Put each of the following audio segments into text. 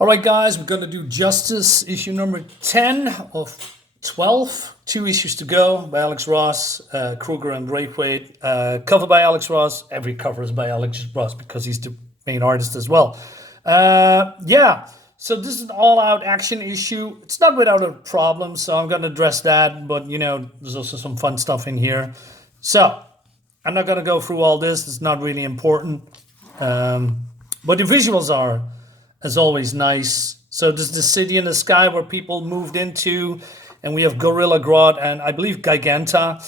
All right, guys, we're going to do Justice, issue number 10 of 12. 2 issues to go by Alex Ross, Krueger and Braithwaite. Cover by Alex Ross. Every cover is by Alex Ross because he's the main artist as well. Yeah, so this is an all-out action issue. It's not without a problem, so I'm going to address that. But, there's also some fun stuff in here. So I'm not going to go through all this. It's not really important. But the visuals are, as always, nice. So this is the city in the sky where people moved into, and we have Gorilla Grodd and I believe Giganta.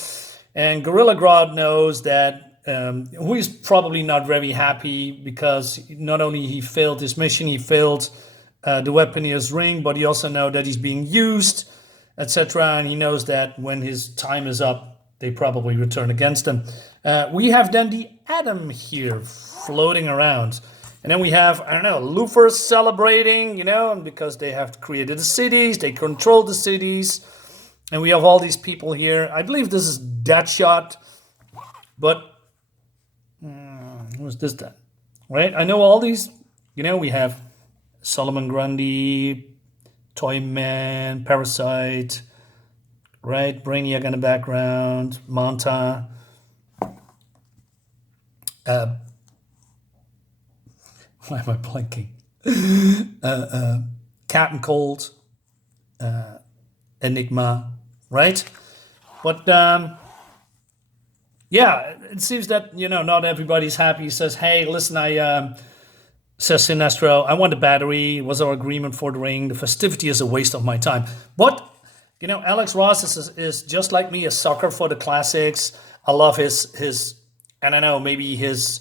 And Gorilla Grodd knows that who is probably not very happy because not only he failed his mission, he failed the weapon in his ring, but he also knows that he's being used, etc. And he knows that when his time is up, they probably return against him. We have then the Atom here floating around. And then we have, Luthor celebrating, because they have created the cities, they control the cities. And we have all these people here. I believe this is Deadshot, but who's this then? Right? I know all these, we have Solomon Grundy, Toyman, Parasite, right? Brainiac in the background, Manta. Why am I blanking? Captain Cold, Enigma, right? But yeah, it seems that not everybody's happy. He says, "Hey, listen, says Sinestro, I want the battery. It was our agreement for the ring. The festivity is a waste of my time." But Alex Ross is just like me, a sucker for the classics. I love his I don't know, maybe his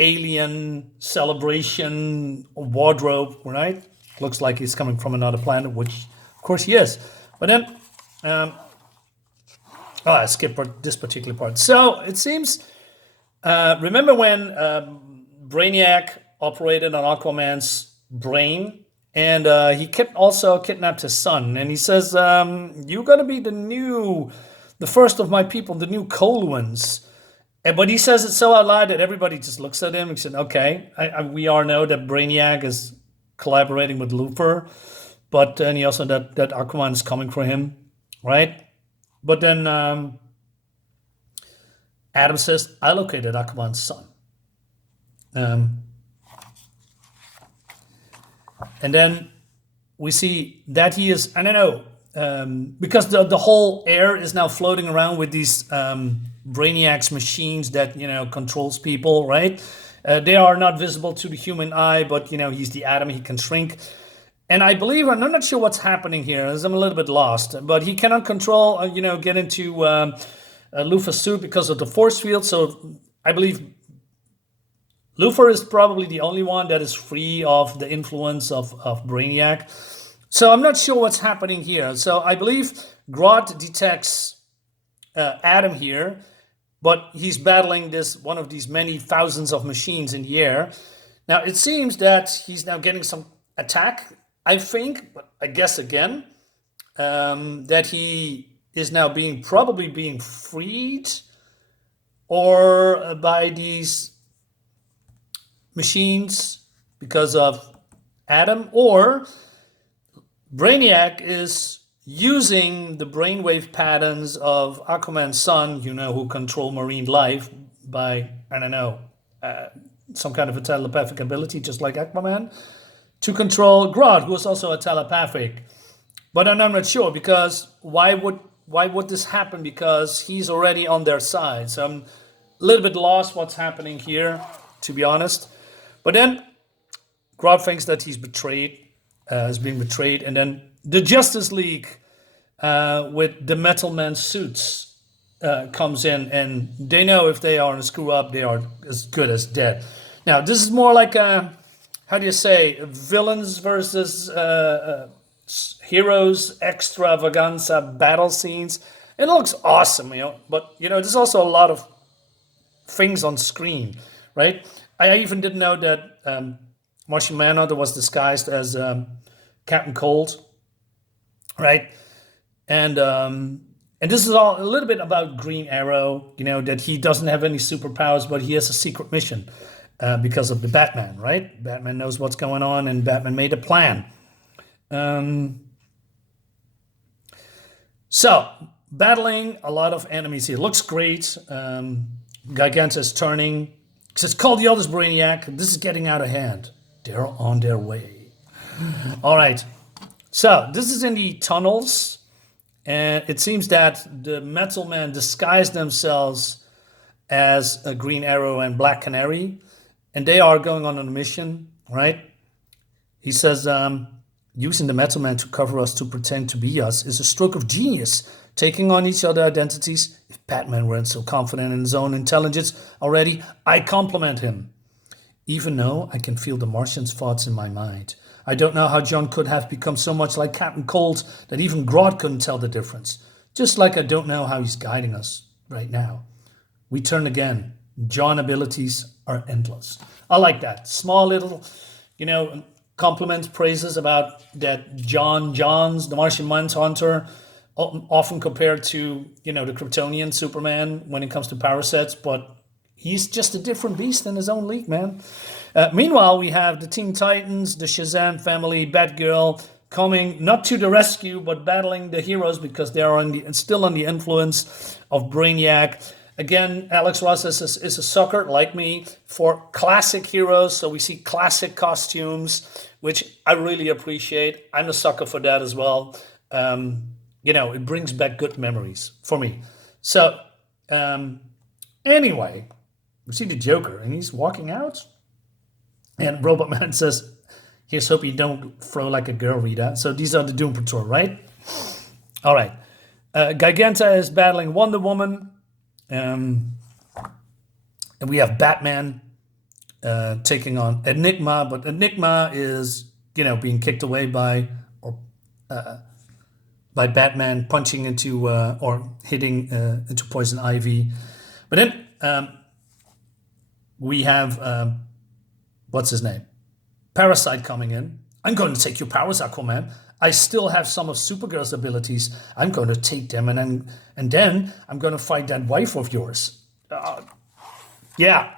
alien celebration wardrobe, right? Looks like he's coming from another planet, which of course he is. But then, I skipped this particular part. So it seems, remember when Brainiac operated on Aquaman's brain, and he also kidnapped his son, and he says, "You're gonna be the first of my people, the new Coluans." But he says it so out loud that everybody just looks at him and said, "Okay, we all know that Brainiac is collaborating with Luthor, but and he also that Aquaman is coming for him, right?" But then Adam says, "I located Aquaman's son," and then we see that he is, because the whole air is now floating around with these Brainiac's machines that controls people, right? They are not visible to the human eye, but he's the Atom, he can shrink. And I believe, and I'm not sure what's happening here, as I'm a little bit lost, but he cannot control, get into Luthor's suit because of the force field. So I believe Luthor is probably the only one that is free of the influence of Brainiac. So I'm not sure what's happening here. So I believe Grodd detects Atom here, but he's battling one of these many thousands of machines in the air. Now it seems that he's now getting some attack. I think, but I guess again, that he is now probably being freed or by these machines because of Atom, or Brainiac is using the brainwave patterns of Aquaman's son, who control marine life by, some kind of a telepathic ability, just like Aquaman, to control Grodd, who is also a telepathic. But I'm not sure, because why would this happen? Because he's already on their side. So I'm a little bit lost what's happening here, to be honest. But then Grodd thinks that he's being betrayed, and then the Justice League with the Metal Man suits comes in, and they know if they are in a screw up, they are as good as dead. Now, this is more like villains versus heroes extravaganza battle scenes. It looks awesome, but there's also a lot of things on screen, right? I even didn't know that Martian Manhunter was disguised as Captain Cold, right? And this is all a little bit about Green Arrow, that he doesn't have any superpowers, but he has a secret mission. because of the Batman, right? Batman knows what's going on, and Batman made a plan. So, battling a lot of enemies here. Looks great. Giganta is turning. He says, call the others, Brainiac. This is getting out of hand. They're on their way. All right. So, this is in the tunnels. And it seems that the Metal Men disguised themselves as a Green Arrow and Black Canary. And they are going on a mission, right? He says, using the Metal Men to cover us to pretend to be us is a stroke of genius. Taking on each other identities. If Batman weren't so confident in his own intelligence already, I compliment him. Even though I can feel the Martian's thoughts in my mind. I don't know how John could have become so much like Captain Cold that even Grodd couldn't tell the difference. Just like I don't know how he's guiding us right now. We turn again. John abilities are endless. I like that. Small little, compliments, praises about that Johns, the Martian Manhunter, often compared to, the Kryptonian Superman when it comes to power sets, but he's just a different beast in his own league, man. Meanwhile, we have the Teen Titans, the Shazam family, Batgirl, coming not to the rescue, but battling the heroes because they are still on the influence of Brainiac. Again, Alex Ross is a sucker, like me, for classic heroes. So we see classic costumes, which I really appreciate. I'm a sucker for that as well. It brings back good memories for me. So, anyway, we see the Joker, and he's walking out. And Robot Man says, here's hope you don't throw like a girl, Rita. So these are the Doom Patrol, right? All right. Giganta is battling Wonder Woman. And we have Batman taking on Enigma, but Enigma is, being kicked away by Batman punching into or hitting into Poison Ivy. But then we have what's his name? Parasite coming in. I'm going to take your powers, Aquaman. I still have some of Supergirl's abilities. I'm going to take them, and then I'm going to fight that wife of yours. Yeah,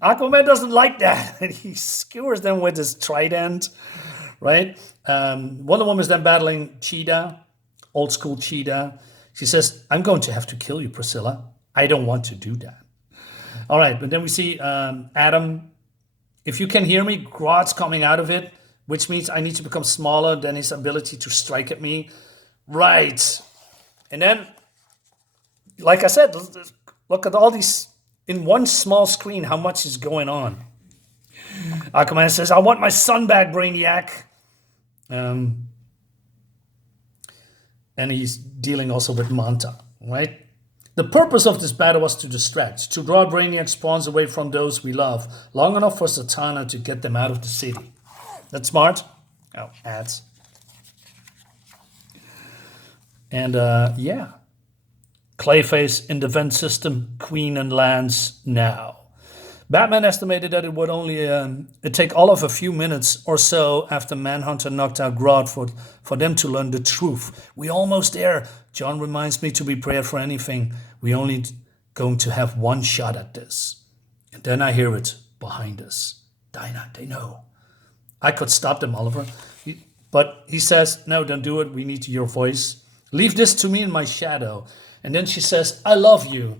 Aquaman doesn't like that, and he skewers them with his trident, right? Wonder Woman is then battling Cheetah, old school Cheetah. She says, I'm going to have to kill you, Priscilla. I don't want to do that. All right, but then we see Adam. If you can hear me, Grodd's coming out of it, which means I need to become smaller than his ability to strike at me. Right. And then, like I said, look at all these, in one small screen, how much is going on. Aquaman says, I want my son back, Brainiac. And he's dealing also with Manta, right? The purpose of this battle was to distract, to draw Brainiac's pawns away from those we love, long enough for Zatanna to get them out of the city. That's smart. Oh, ads. And yeah. Clayface in the vent system, Queen and lands now. Batman estimated that it would only take all of a few minutes or so after Manhunter knocked out Grodd for them to learn the truth. We almost there. John reminds me to be prepared for anything. We only going to have one shot at this. And then I hear it behind us. Dinah, they know. I could stop them, Oliver. But he says, no, don't do it. We need your voice. Leave this to me in my shadow. And then she says, I love you,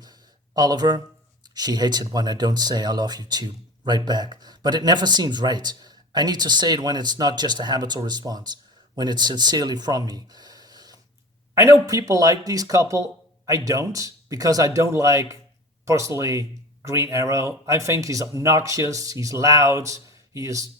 Oliver. She hates it when I don't say I love you too, right back. But it never seems right. I need to say it when it's not just a habitual response, when it's sincerely from me. I know people like these couple. I don't, because I don't like, personally, Green Arrow. I think he's obnoxious, he's loud, he's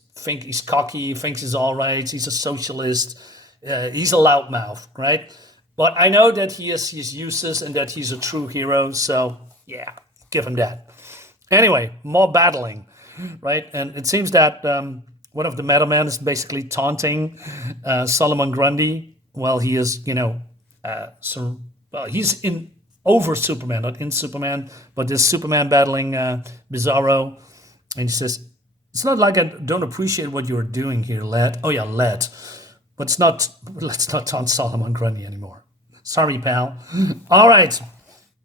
cocky, he thinks he's all right, he's a socialist, he's a loudmouth, right? But I know that he has his uses and that he's a true hero, so yeah, give him that. Anyway, more battling, right? And it seems that one of the Metal Men is basically taunting Solomon Grundy while he is, he's in over Superman, not in Superman, but this Superman battling Bizarro. And he says, it's not like I don't appreciate what you're doing here, lad. Oh, yeah, lad. But let's not taunt Solomon Grundy anymore. Sorry, pal. All right,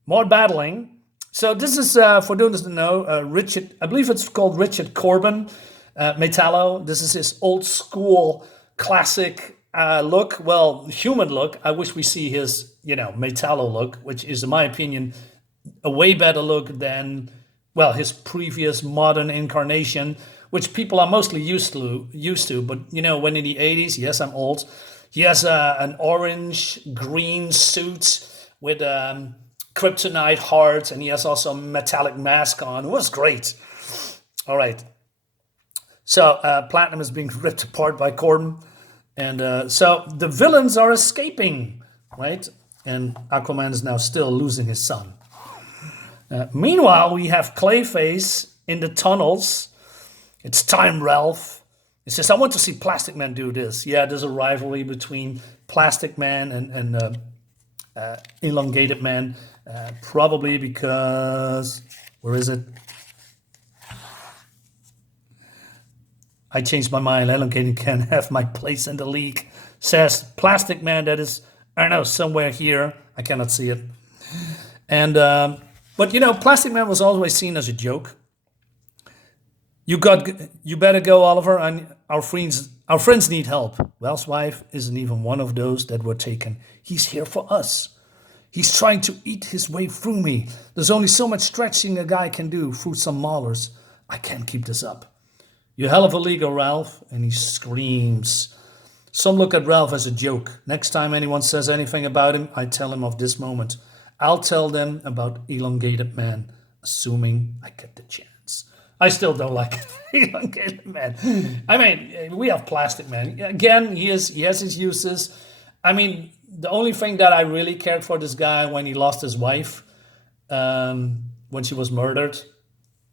more battling. So this is, for those who know, Richard, I believe it's called Richard Corbin, Metallo. This is his old school classic look. Well, human look. I wish we see his, Metallo look, which is, in my opinion, a way better look than, well, his previous modern incarnation, which people are mostly used to. But, when in the 80s, yes, I'm old, he has an orange green suit with kryptonite heart, and he has also a metallic mask on. It was great. All right. So Platinum is being ripped apart by Corbin. And so the villains are escaping, right? And Aquaman is now still losing his son. Meanwhile, we have Clayface in the tunnels. It's time, Ralph. He says, I want to see Plastic Man do this. Yeah, there's a rivalry between Plastic Man and Elongated Man. Probably because, where is it? I changed my mind. Elongated can have my place in the league. Says Plastic Man, that is, I don't know, somewhere here. I cannot see it. And, but Plastic Man was always seen as a joke. You better go, Oliver. Our friends need help. Wells' wife isn't even one of those that were taken. He's here for us. He's trying to eat his way through me. There's only so much stretching a guy can do through some maulers. I can't keep this up. You hell of a leaguer, Ralph. And he screams. Some look at Ralph as a joke. Next time anyone says anything about him, I tell him of this moment. I'll tell them about Elongated Man, assuming I get the chance. I still don't like Elongated Man. I mean, we have Plastic Man. Again, he has his uses. I mean, the only thing that I really cared for this guy when he lost his wife, when she was murdered,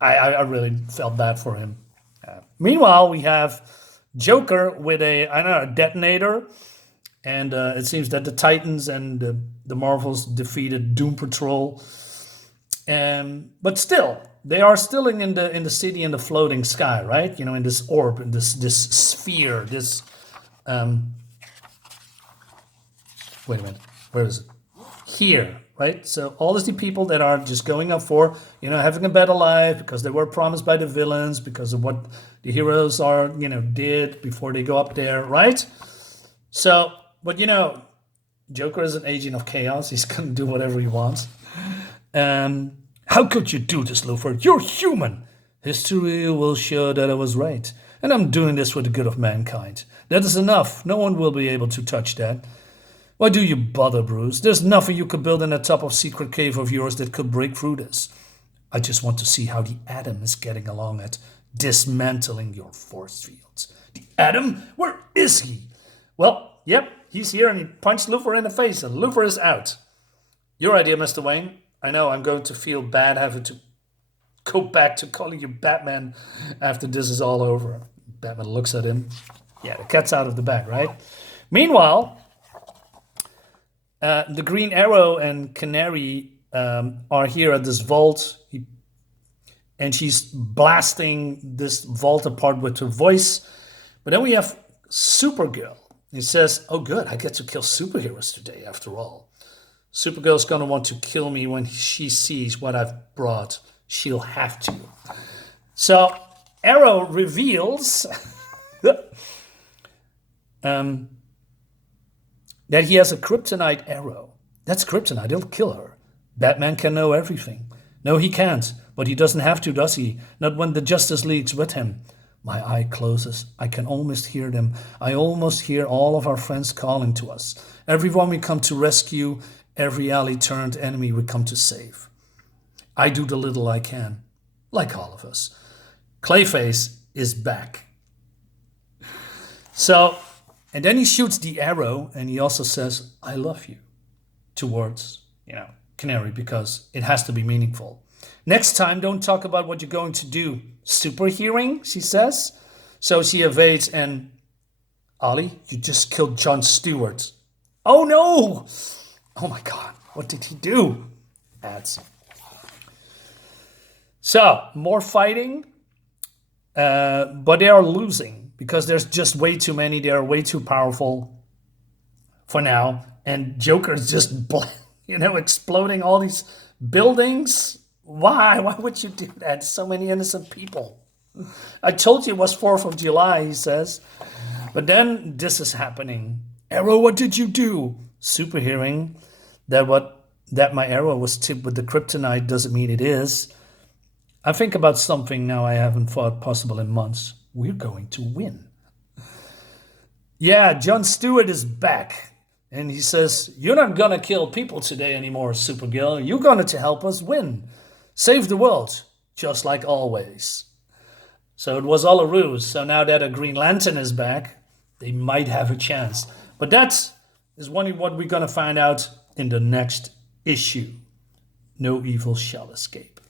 I really felt bad for him. Meanwhile, we have Joker with a detonator, and it seems that the Titans and the Marvels defeated Doom Patrol. But still, they are still in the city in the floating sky, right? In this orb, in this sphere, this. Wait a minute, where is it? Here, right? So all these people that are just going up for, having a better life because they were promised by the villains, because of what the heroes are, did before they go up there, right? So, but Joker is an agent of chaos. He's gonna do whatever he wants. How could you do this, Luthor? You're human. History will show that I was right. And I'm doing this for the good of mankind. That is enough. No one will be able to touch that. Why do you bother, Bruce? There's nothing you could build in that top of secret cave of yours that could break through this. I just want to see how the Atom is getting along at dismantling your force fields. The Atom? Where is he? Well, yep, he's here, and he punched Luthor in the face, and Luthor is out. Your idea, Mr. Wayne. I know I'm going to feel bad having to go back to calling you Batman after this is all over. Batman looks at him. Yeah, the cat's out of the bag, right? Meanwhile, the Green Arrow and Canary are here at this vault. And she's blasting this vault apart with her voice. But then we have Supergirl. He says, oh good, I get to kill superheroes today after all. Supergirl's going to want to kill me when she sees what I've brought. She'll have to. So Arrow reveals that he has a kryptonite arrow. That's kryptonite. It'll kill her. Batman can know everything. No, he can't. But he doesn't have to, does he? Not when the Justice League's with him. My eye closes. I can almost hear them. I almost hear all of our friends calling to us. Everyone we come to rescue, every alley-turned enemy we come to save. I do the little I can, like all of us. Clayface is back. So, and then he shoots the arrow, and he also says, I love you, towards, Canary, because it has to be meaningful. Next time, don't talk about what you're going to do. Super hearing, she says. So she evades, and Ollie, you just killed Jon Stewart. Oh no! Oh my God, what did he do? Ads. So, more fighting, but they are losing because there's just way too many. They are way too powerful for now. And Joker is just, exploding all these buildings Why? Why would you do that? So many innocent people. I told you it was 4th of July, he says. But then this is happening. Arrow, what did you do? Super hearing that my arrow was tipped with the kryptonite doesn't mean it is. I think about something now I haven't thought possible in months. We're going to win. Yeah, Jon Stewart is back. And he says, you're not going to kill people today anymore, Supergirl. You're going to help us win. Save the world, just like always. So it was all a ruse. So now that a Green Lantern is back, they might have a chance. But that is what we're going to find out in the next issue. No evil shall escape.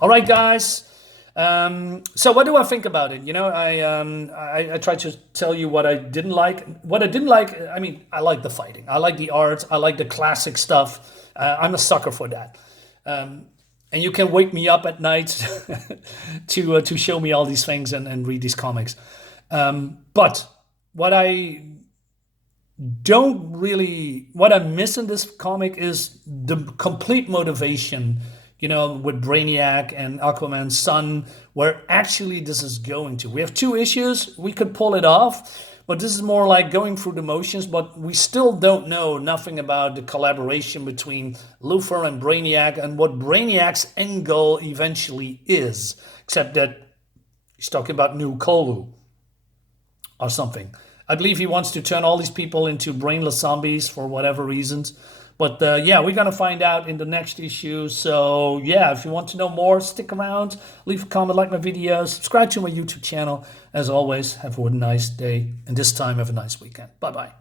All right, guys. So what do I think about it? You know, I tried to tell you what I didn't like. What I didn't like, I mean, I like the fighting. I like the art. I like the classic stuff. I'm a sucker for that. And you can wake me up at night to show me all these things and read these comics. But what I miss in this comic is the complete motivation, you know, with Brainiac and Aquaman's son, where actually this is going to. We have 2 issues. We could pull it off. But this is more like going through the motions, but we still don't know nothing about the collaboration between Luthor and Brainiac and what Brainiac's end goal eventually is, except that he's talking about New Kolu or something. I believe he wants to turn all these people into brainless zombies for whatever reasons. But yeah, we're going to find out in the next issue. So yeah, if you want to know more, stick around, leave a comment, like my videos, subscribe to my YouTube channel. As always, have a nice day, and this time have a nice weekend. Bye-bye.